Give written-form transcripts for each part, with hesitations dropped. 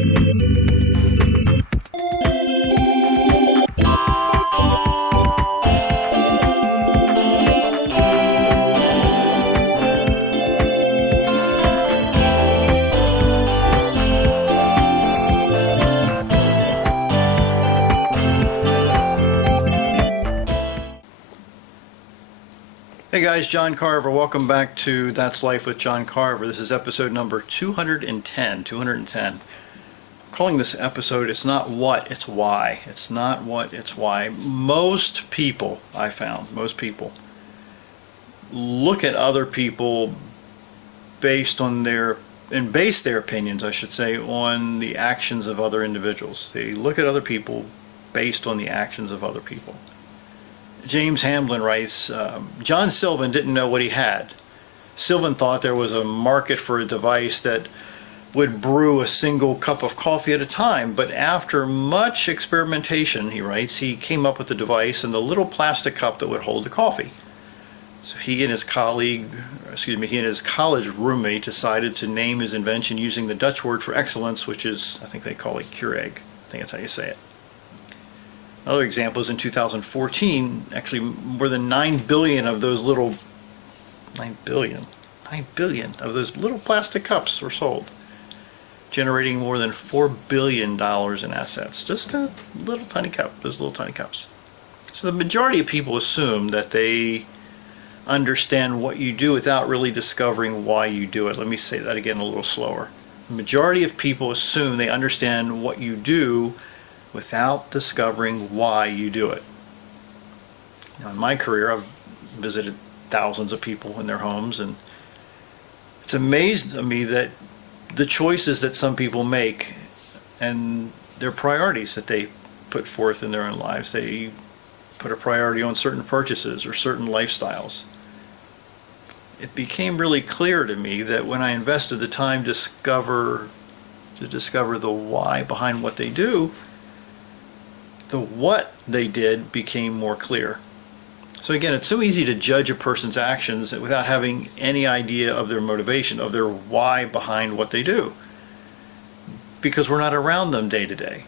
Hey guys, John Carver. Welcome back to That's Life with John Carver. This is episode number 210. I'm calling this episode, it's not what, it's why. It's not what, it's why. Most people, I found, most people look at other people based on base their opinions, I should say, on the actions of other individuals. They look at other people based on the actions of other people. James HAMBLIN writes, John Sylvan didn't know what he had. Sylvan thought there was a market for a device that would brew a single cup of coffee at a time, but after much experimentation, he writes, he came up with the device and the little plastic cup that would hold the coffee. So he and his college roommate decided to name his invention using the Dutch word for excellence, which is, I think they call it Keurig. I think that's how you say it. Another example is in 2014, actually more than 9 billion of those little, 9 billion of those little plastic cups were sold, generating more than $4 billion in assets. Just a little tiny cup, those little tiny cups. So the majority of people assume that they understand what you do without really discovering why you do it. Let me say that again a little slower. The majority of people assume they understand what you do without discovering why you do it. Now, in my career, I've visited thousands of people in their homes, and it's amazed me that the choices that some people make and their priorities that they put forth in their own lives. They put a priority on certain purchases or certain lifestyles. It became really clear to me that when I invested the time to discover the why behind what they do, the what they did became more clear. So again, it's so easy to judge a person's actions without having any idea of their motivation, of their why behind what they do, because we're not around them day to day.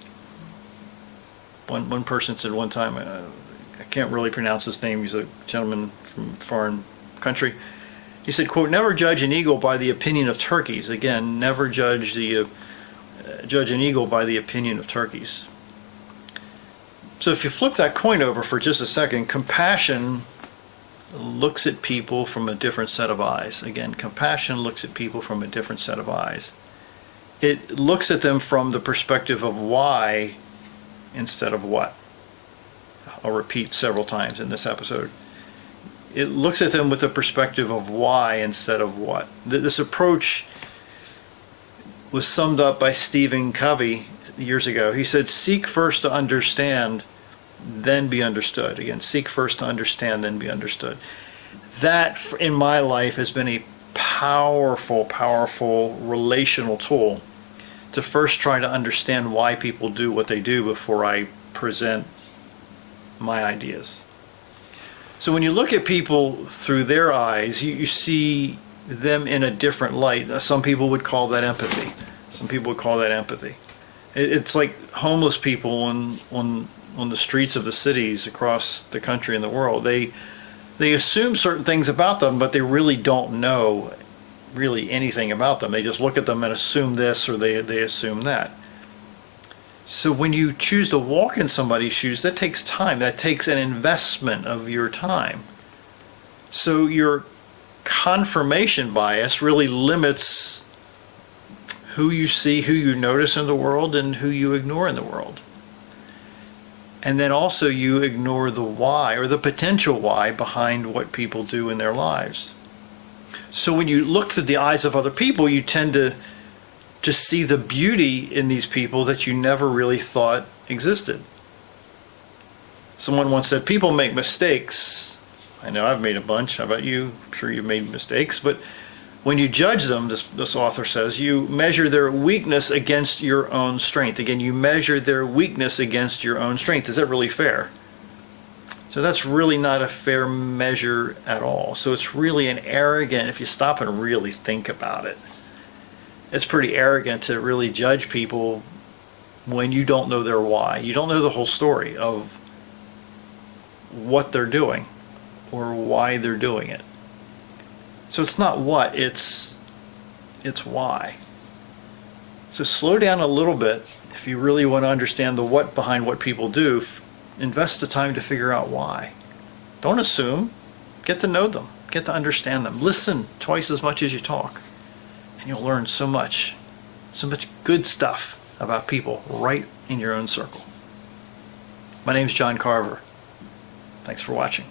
One person said one time, I can't really pronounce his name, he's a gentleman from a foreign country. He said, quote, "Never judge an eagle by the opinion of turkeys." Again, never judge an eagle by the opinion of turkeys. So if you flip that coin over for just a second, compassion looks at people from a different set of eyes. Again, compassion looks at people from a different set of eyes. It looks at them from the perspective of why instead of what. I'll repeat several times in this episode. It looks at them with the perspective of why instead of what. This approach was summed up by Stephen Covey years ago. He said, "Seek first to understand, then be understood." Again, seek first to understand, then be understood. That, in my life, has been a powerful, powerful relational tool to first try to understand why people do what they do before I present my ideas. So when you look at people through their eyes, you see them in a different light. Some people would call that empathy. It's like homeless people on the streets of the cities across the country and the world. They assume certain things about them, but they really don't know really anything about them. They just look at them and assume this or they assume that. So when you choose to walk in somebody's shoes, that takes time. That takes an investment of your time. So your confirmation bias really limits who you see, who you notice in the world, and who you ignore in the world. And then also you ignore the why or the potential why behind what people do in their lives. So when you look through the eyes of other people, you tend to see the beauty in these people that you never really thought existed. Someone once said, people make mistakes. I know I've made a bunch. How about you? I'm sure you've made mistakes. But when you judge them, this author says, you measure their weakness against your own strength. Again, you measure their weakness against your own strength. Is that really fair? So that's really not a fair measure at all. So it's really an arrogant, if you stop and really think about it, it's pretty arrogant to really judge people when you don't know their why. You don't know the whole story of what they're doing or why they're doing it. So it's not what, it's why. So slow down a little bit if you really want to understand the what behind what people do. Invest the time to figure out why. Don't assume. Get to know them. Get to understand them. Listen twice as much as you talk. And you'll learn so much good stuff about people right in your own circle. My name's John Carver. Thanks for watching.